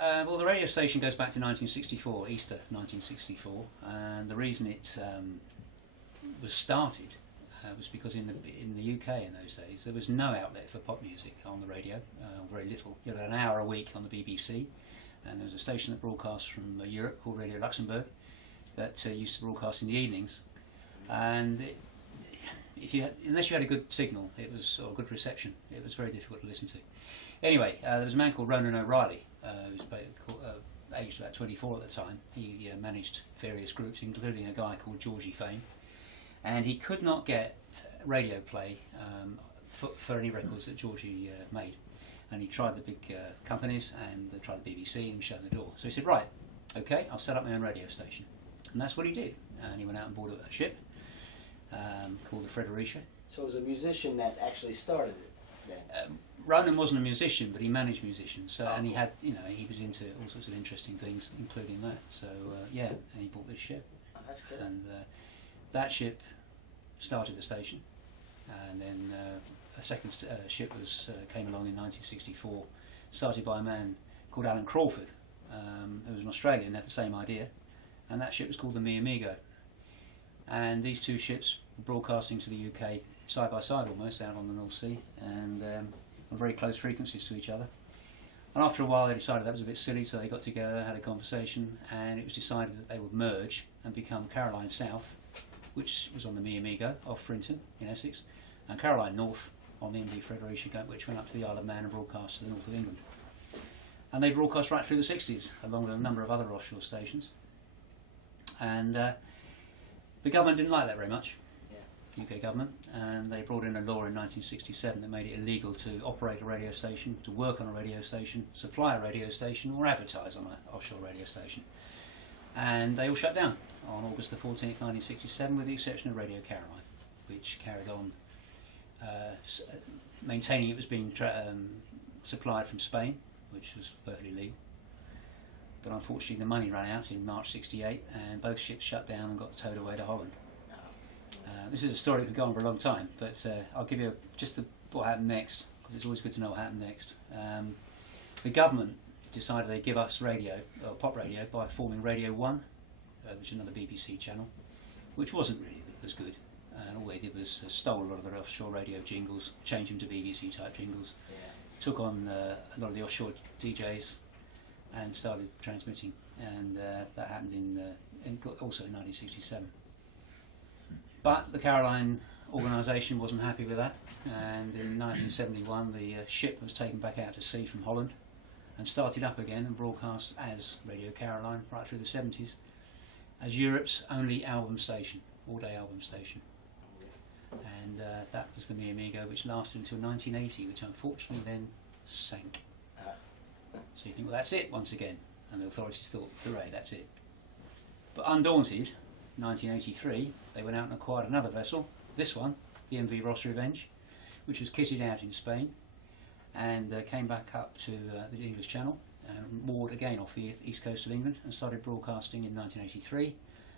Well, the radio station goes back to 1964, Easter 1964, and the reason it was started was because in the UK in those days there was no outlet for pop music on the radio, very little. You had an hour a week on the BBC, and there was a station that broadcast from Europe called Radio Luxembourg that used to broadcast in the evenings, and unless you had a good signal, or a good reception, it was very difficult to listen to. Anyway, there was a man called Ronan O'Reilly, who was aged about 24 at the time. He managed various groups, including a guy called Georgie Fame, and he could not get radio play for any records that Georgie made. And he tried the big companies, and they tried the BBC, and he was shut the door. So he said, right, okay, I'll set up my own radio station. And that's what he did. And he went out and bought a ship called the Fredericia. So it was a musician that actually started it then? Ronan wasn't a musician, but he managed musicians. So, and he had, he was into all sorts of interesting things, including that. So yeah, and he bought this ship. Oh, that's good. And that ship started the station, and then a second ship came along in 1964, started by a man called Alan Crawford, who was an Australian, had the same idea, and that ship was called the Mi Amigo. And these two ships were broadcasting to the UK side by side almost out on the North Sea, and on very close frequencies to each other. And after a while they decided that was a bit silly, so they got together, had a conversation, and it was decided that they would merge and become Caroline South, which was on the Mi Amigo off Frinton in Essex, and Caroline North on the MV Fredericia, which went up to the Isle of Man and broadcast to the north of England. And they broadcast right through the 60s, along with a number of other offshore stations. And the government didn't like that very much, UK government, and they brought in a law in 1967 that made it illegal to operate a radio station, to work on a radio station, supply a radio station, or advertise on an offshore radio station. And they all shut down on August the 14th, 1967, with the exception of Radio Caroline, which carried on maintaining it was being supplied from Spain, which was perfectly legal. But unfortunately the money ran out in March '68, and both ships shut down and got towed away to Holland. This is a story that could go on for a long time, but I'll give you what happened next, because it's always good to know what happened next. The government decided they'd give us radio, or pop radio, by forming Radio 1, which is another BBC channel, which wasn't really as good. And all they did was stole a lot of their offshore radio jingles, changed them to BBC type jingles, took on a lot of the offshore DJs, and started transmitting. And that happened also in 1967. But the Caroline organisation wasn't happy with that, and in 1971 the ship was taken back out to sea from Holland and started up again and broadcast as Radio Caroline right through the 70s as Europe's only album station, all-day album station. And that was the Mi Amigo, which lasted until 1980, which unfortunately then sank. So you think, well, that's it once again, and the authorities thought, hooray, that's it. But undaunted, 1983, they went out and acquired another vessel, this one, the MV Ross Revenge, which was kitted out in Spain, and came back up to the English Channel and moored again off the east coast of England and started broadcasting in 1983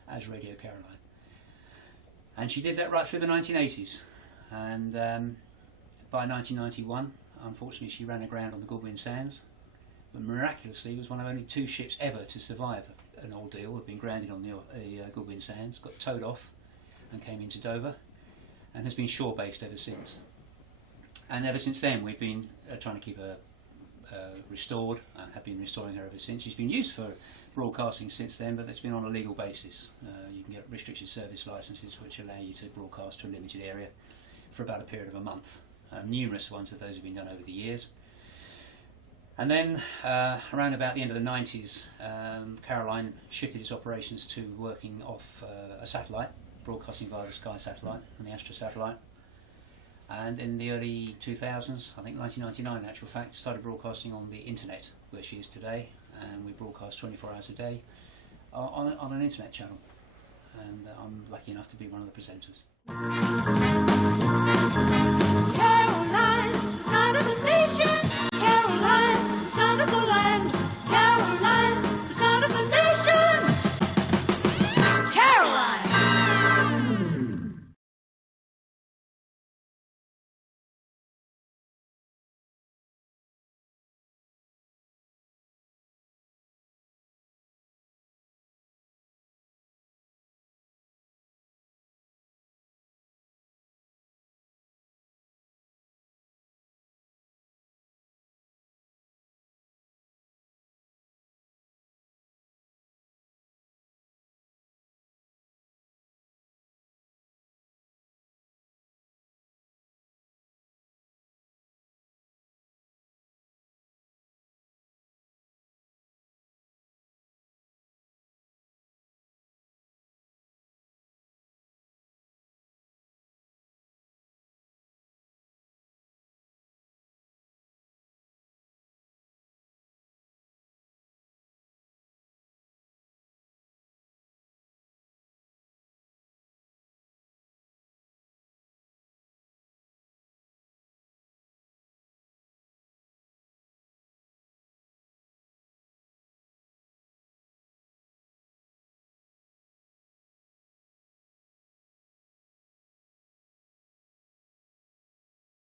as Radio Caroline. And she did that right through the 1980s, and by 1991, unfortunately, she ran aground on the Goodwin Sands, but miraculously was one of only two ships ever to survive an ordeal. Had been grounded on the Goodwin Sands, got towed off and came into Dover, and has been shore-based ever since. And ever since then we've been trying to keep her restored, and have been restoring her ever since. She's been used for broadcasting since then, but it's been on a legal basis. You can get restricted service licences which allow you to broadcast to a limited area for about a period of a month. Numerous ones of those have been done over the years. And then around about the end of the 90s, Caroline shifted its operations to working off a satellite, broadcasting via the Sky satellite and the Astra satellite. And in the early 2000s, I think 1999 in actual fact, started broadcasting on the internet, where she is today, and we broadcast 24 hours a day on an internet channel. And I'm lucky enough to be one of the presenters.